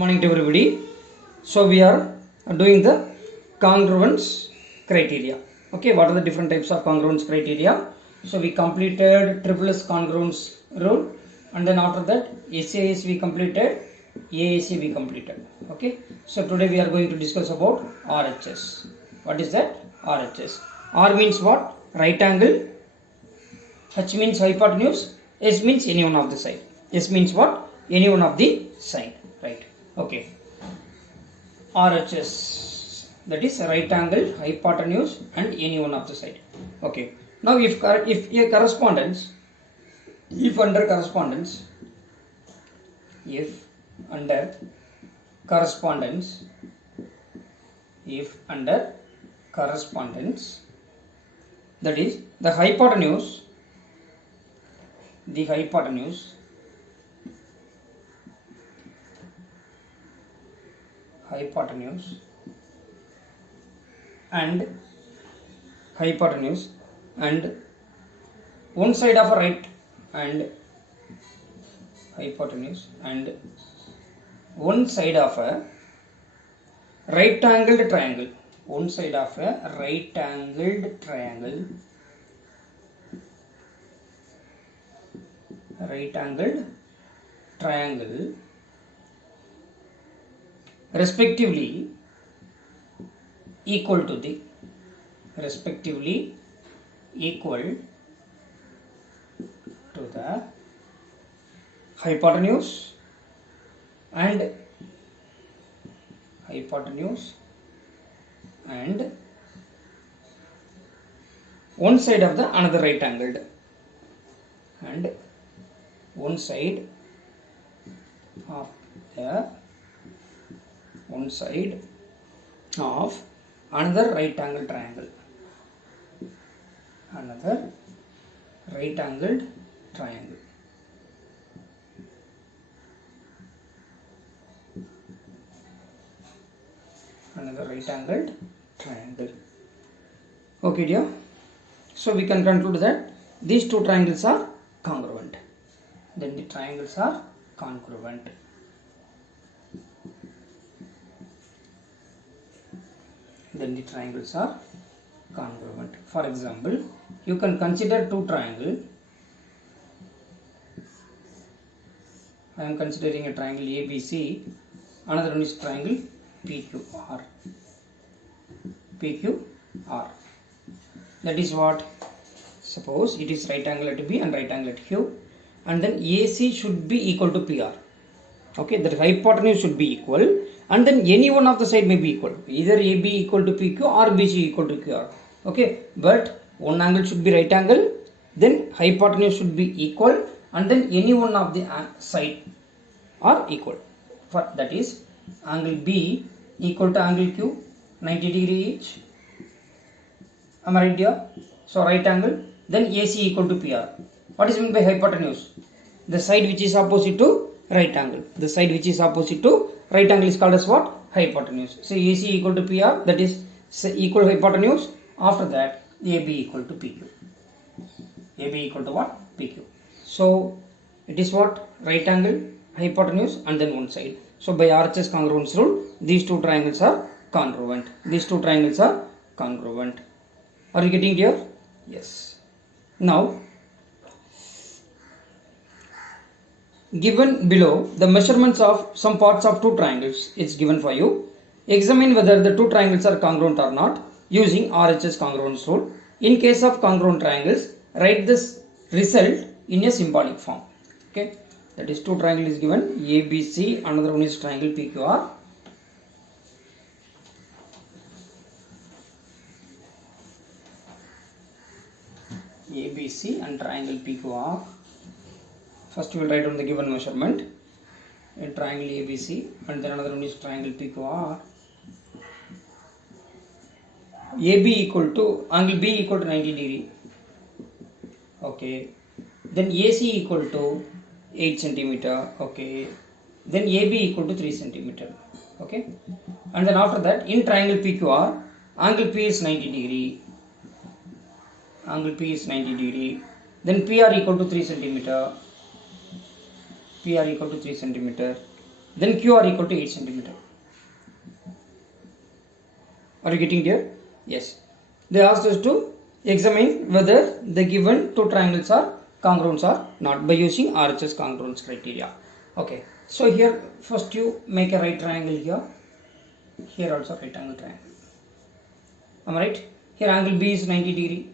Morning to everybody. So we are doing the congruence criteria. Okay, what are the different types of congruence criteria? So we completed triple S congruence rule, and then after that SAS we completed, AAC we completed. Okay, so today we are going to discuss about RHS. What is that? RHS. R means what? Right angle. H means hypotenuse. S means any one of the side. S means what? Any one of the side. Right. Okay. RHS, that is right angle, hypotenuse and any one of the side. Okay. Now if a correspondence, if under correspondence, if under correspondence, if under correspondence, that is the hypotenuse and one side of a right and hypotenuse and one side of a right angled triangle, one side of a right angled triangle, respectively equal to the hypotenuse and one side of the another right angled and one side of another right angled triangle, another right angled triangle. Okay, dear. So we can conclude that these two triangles are congruent. Then the triangles are congruent. For example, you can consider two triangles. I am considering a triangle ABC. Another one is triangle PQR. That is what? Suppose it is right angle at B and right angle at Q, and then AC should be equal to PR. Okay, the hypotenuse should be equal, and then any one of the side may be equal. Either AB equal to PQ or BC equal to QR. Okay, but one angle should be right angle, then hypotenuse should be equal, and then any one of the side are equal. For that is angle B equal to angle Q, 90 degree each. Am I right here? So right angle, then AC equal to PR. What is meant by hypotenuse? The side which is opposite to right angle. The side which is opposite to right angle is called as what? Hypotenuse. So AC equal to PR, that is equal hypotenuse. After that, AB equal to PQ. AB equal to what? PQ. So it is what? Right angle, hypotenuse and then one side. So by RHS congruence rule, these two triangles are congruent. Are you getting here? Yes. Now, given below the measurements of some parts of two triangles is given for you. Examine whether the two triangles are congruent or not using RHS congruence rule. In case of congruent triangles, write this result in a symbolic form. Okay, that is two triangles is given ABC, another one is triangle PQR. ABC and triangle PQR. First we will write down the given measurement in triangle ABC, and then another one is triangle PQR. AB equal to angle B equal to 90 degree. Okay. Then AC equal to 8 centimeter. Okay. Then AB equal to 3 centimeter. Okay. And then after that, in triangle PQR, angle P is 90 degree. Then PR equal to 3 centimeter. then QR equal to 8 centimeter. Are you getting here? Yes. They asked us to examine whether the given two triangles are congruent or not by using RHS congruence criteria. Okay. So here first you make a right triangle here. Here also right angle triangle. Am I right? Here angle B is 90 degree.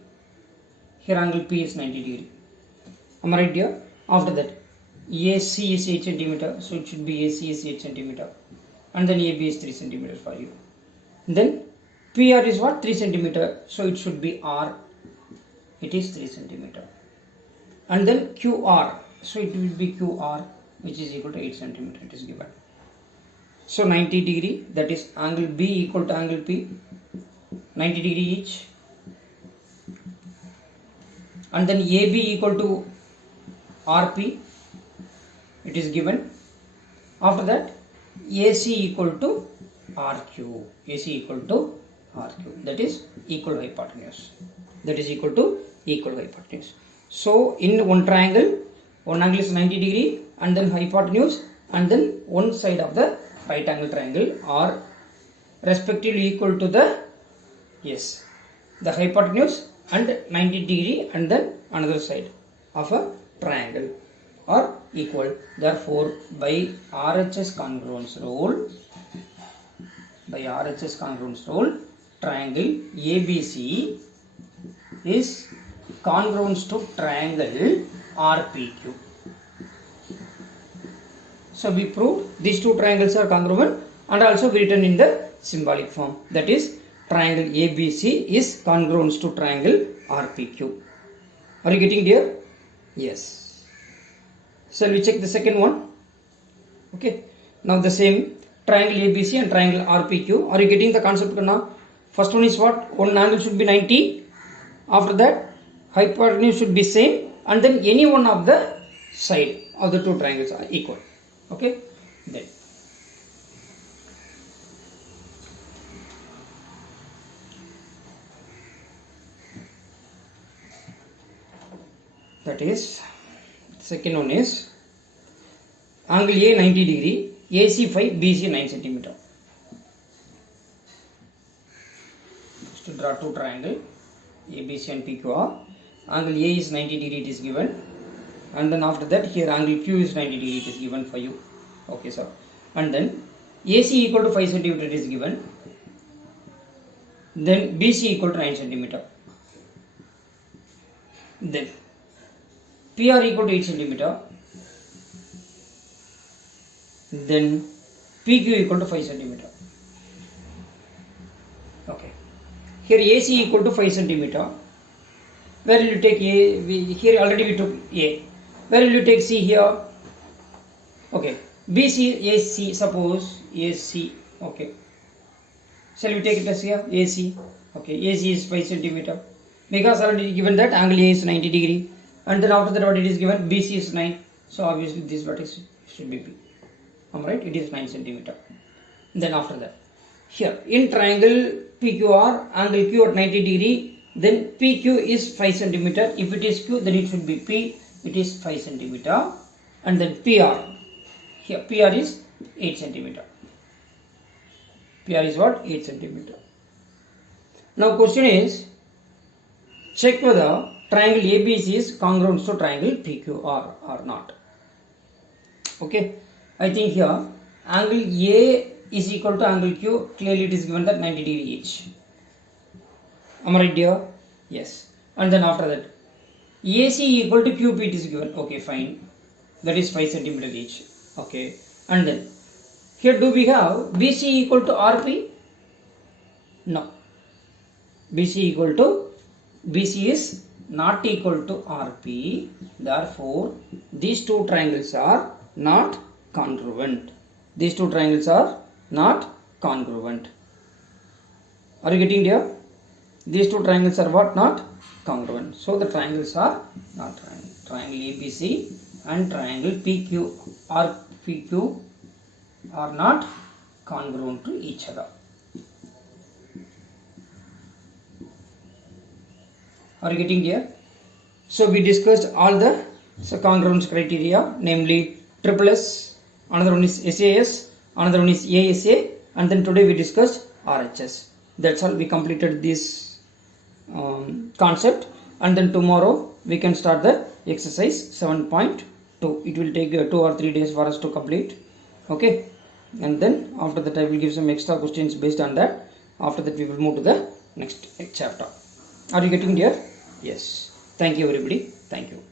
Here angle P is 90 degree. Am I right here? After that, AC is 8 centimeter, so it should be AC is 8 centimeter, and then AB is 3 centimeter for you. Then PR is what? 3 centimeter, so it should be R. It is 3 centimeter, and then QR, so it will be QR, which is equal to 8 centimeter. It is given. So 90 degree, that is angle B equal to angle P, 90 degree each, and then AB equal to RP, it is given. After that, AC equal to RQ, AC equal to RQ, that is equal hypotenuse, that is equal to equal hypotenuse. So in one triangle, one angle is 90 degree, and then hypotenuse, and then one side of the right angle triangle are respectively equal to the, yes, the hypotenuse and 90 degree, and then another side of a triangle are equal. Therefore, by RHS congruence rule, triangle ABC is congruent to triangle RPQ. So we proved these two triangles are congruent, and also we written in the symbolic form, that is triangle ABC is congruent to triangle RPQ. Are you getting there? Yes. Shall we check the second one? Okay. Now the same triangle ABC and triangle RPQ. Are you getting the concept now? First one is what? One angle should be 90. After that, hypotenuse should be same, and then any one of the side of the two triangles are equal. Okay. Then that is, second one is angle A 90 degree, AC 5, BC 9 centimeter. Just to draw two triangle ABC and PQR. Angle A is 90 degree, it is given, and then after that here angle Q is 90 degree, it is given for you. Okay, sir. And then AC equal to 5 centimeter is given. Then BC equal to 9 centimeter. Then PR equal to 8 centimeter. Then PQ equal to 5 centimeter. Okay. Here AC equal to 5 centimeter. Where will you take A? Here already we took A. Where will you take C here? Okay. BC, AC, suppose AC. Okay. Shall we take it as here? AC. Okay. AC is 5 centimeter. Because already given that angle A is 90 degree. And then after that what it is given? BC is 9. So obviously this vertex should be B. Alright, it is 9 centimeter. Then after that, here in triangle PQR, angle Q at 90 degree, then PQ is 5 centimeter. If it is Q, then it should be P, it is 5 centimeter. And then PR, here PR is 8 centimeter. PR is what? 8 centimeter. Now question is, check whether triangle ABC is congruent to triangle PQR or not. Okay. I think here angle A is equal to angle Q. Clearly it is given that 90 degree each. Am I right here? Yes. And then after that, AC equal to QP it is given. Okay, fine. That is 5 centimeter each. Okay. And then here do we have BC equal to RP? No. BC is not equal to RP. Therefore, these two triangles are not congruent. These two triangles are not congruent. Are you getting there? These two triangles are what? Not congruent. So the triangles are not triangle ABC and triangle PQ are not congruent to each other. Are you getting there? So we discussed all the congruence criteria, namely triple S another one is SAS, another one is ASA, and then today we discussed RHS. That's all. We completed this concept, and then tomorrow we can start the exercise 7.2. It will take 2 or 3 days for us to complete. Okay, and then after that I will give some extra questions based on that. After that we will move to the next chapter. Are you getting it here? Yes. Thank you everybody. Thank you.